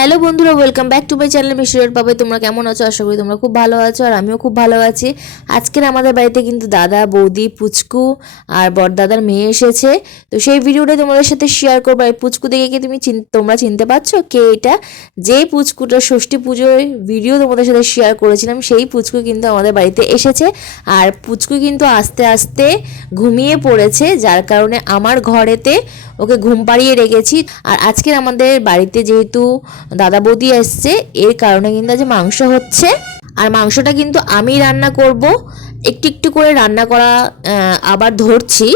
Hello বন্ধুরা, welcome back to my channel মিশরের পাবে। তোমরা কেমন আছো? আশা করি তোমরা খুব ভালো আছো, আর আমিও খুব ভালো আছি। আজকের আমাদের বাড়িতে কিন্তু দাদা, বৌদি, পুচকু আর বড়দাদার মেয়ে এসেছে। তো সেই ভিডিওটা তোমাদের সাথে শেয়ার করবো। এই পুচকু দেখে কি তোমরা চিনতে পারছো কে এটা? যে পুচকুটা ষষ্ঠী পুজোর ভিডিও তোমাদের সাথে শেয়ার করেছিলাম, সেই পুচকু কিন্তু আমাদের বাড়িতে এসেছে। আর পুচকু কিন্তু আস্তে আস্তে ঘুমিয়ে পড়েছে, যার কারণে আমার ঘরেতে ওকে ঘুম পাড়িয়ে রেখেছি। আর আজকের আমাদের বাড়িতে যেহেতু দাদা বৌদি এসছে, এর কারণে কিন্তু আজ মাংস হচ্ছে। আর মাংসটা কিন্তু আমি রান্না করব, একটু একটু করে রান্না করা আবার ধরছি,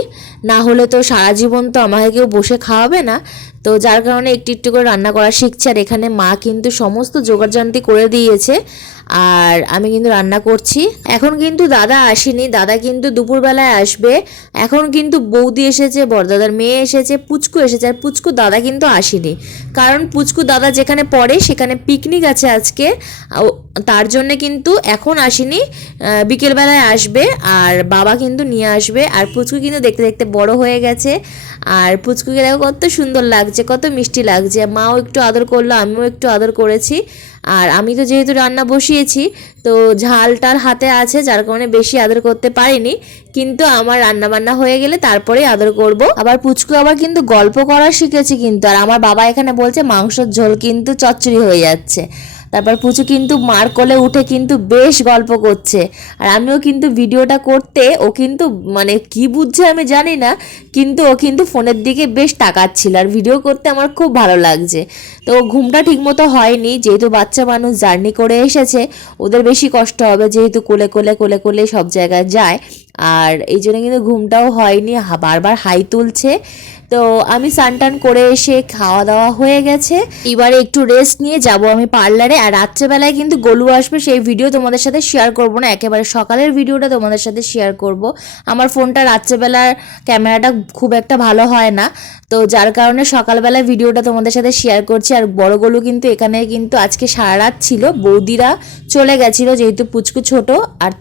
না হলে তো সারা জীবন তো আমাকে কেউ বসে খাওয়াবে না। তো যার কারণে একটু একটু করে রান্না করা শিখছে। আর এখানে মা কিন্তু সমস্ত জোগাড়জান্তি করে দিয়েছে, আর আমি কিন্তু রান্না করছি। এখন কিন্তু দাদা আসেনি, দাদা কিন্তু দুপুরবেলায় আসবে। এখন কিন্তু বৌদি এসেছে, বড়দাদার মেয়ে এসেছে, পুচকু এসেছে। আর পুচকু দাদা কিন্তু আসেনি, কারণ পুচকু দাদা যেখানে পড়ে সেখানে পিকনিক আছে আজকে, তার জন্যে কিন্তু এখন আসেনি, বিকেলবেলায় আসবে। আর বাবা কিন্তু নিয়ে আসবে। আর পুচকু কিন্তু দেখতে দেখতে বড় হয়ে গেছে। আর পুচকুকে দেখো কত সুন্দর লাগছে, কত মিষ্টি লাগছে। মাও একটু আদর করলো, আমিও একটু আদর করেছি। আর আমি তো যেহেতু রান্না বসিয়েছি, তো ঝালটার হাতে আছে, যার কারণে বেশি আদর করতে পারিনি। কিন্তু আমার রান্না বান্না হয়ে গেলে তারপরেই আদর করব। আবার পুচকু আবার কিন্তু গল্প করা শিখেছে কিন্তু। আর আমার বাবা এখানে বলছে মাংসের ঝোল কিন্তু চচ্চড়ি হয়ে যাচ্ছে। তারপর পুচু কিন্তু মার কোলে উঠে কিন্তু বেশ গল্প করছে। আর আমিও কিন্তু ভিডিওটা করতে, ও কিন্তু মানে কি বুঝছে আমি জানি না, কিন্তু ও কিন্তু ফোনের দিকে বেশ তাকাচ্ছিল। আর ভিডিও করতে আমার খুব ভালো লাগছে। তো ঘুমটা ঠিকমতো হয়নি, যেহেতু বাচ্চা মানুষ জার্নি করে এসেছে, ওদের বেশি কষ্ট হবে, যেহেতু কোলে কোলে কোলে কোলে সব জায়গায় যায়। আর এই জন্য কিন্তু ঘুমটাও হয়নি, বারবার হাই তুলছে। তো আমি স্নান করে এসে খাওয়া দাওয়া হয়ে গেছে, এবারে একটু রেস্ট নিয়ে যাব আমি পার্লারে। আর রাত্রেবেলায় কিন্তু গোলু আসবে, সেই ভিডিও তোমাদের সাথে শেয়ার করব না, একেবারে সকালের ভিডিওটা তোমাদের সাথে শেয়ার করব। আমার ফোনটা রাত্রেবেলার ক্যামেরাটা খুব একটা ভালো হয় না, তো যার কারণে সকালবেলায় ভিডিওটা তোমাদের সাথে শেয়ার করছি। আর বড় গোলু কিন্তু এখানে কিন্তু আজকে সারা রাত ছিল, বৌদিরা চলে গেছিলো যেহেতু পুচকু ছোট। আর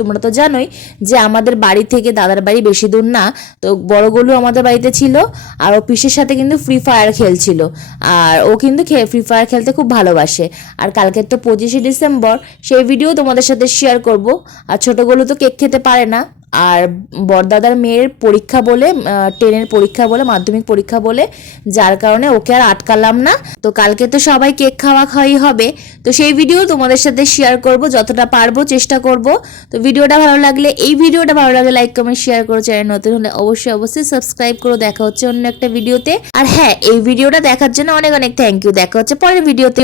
তোমরা তো জানোই যে আমাদের বাড়ি থেকে দাদার বাড়ি বেশি দূর না, তো বড় গোলু আমাদের বাড়িতে ছিল। আর ও পিসের সাথে কিন্তু ফ্রি ফায়ার খেলছিল, আর ও কিন্তু ফ্রি ফায়ার খেলতে খুব ভালোবাসে। আর কালকে তো 25শে ডিসেম্বর, সেই ভিডিও তোমাদের সাথে শেয়ার করব। আর ছোটো গোলু তো কেক খেতে পারে না, আর বড়দাদার মেয়ের পরীক্ষা বলে, 10-এর পরীক্ষা বলে, মাধ্যমিক পরীক্ষা বলে, যার কারণে ওকে আর আটকালাম না। তো কালকে তো সবাই কেক খাওয়াই হবে, তো সেই ভিডিও তোমাদের সাথে শেয়ার করব, যতটা পারবো চেষ্টা করব। তো ভিডিওটা ভালো লাগলে, লাইক কমেন্ট শেয়ার করো। চ্যানেল নতুন হলে অবশ্যই সাবস্ক্রাইব করো। দেখা হচ্ছে অন্য একটা ভিডিওতে। আর হ্যাঁ, এই ভিডিওটা দেখার জন্য অনেক অনেক থ্যাংক ইউ। দেখা হচ্ছে পরের ভিডিওতে।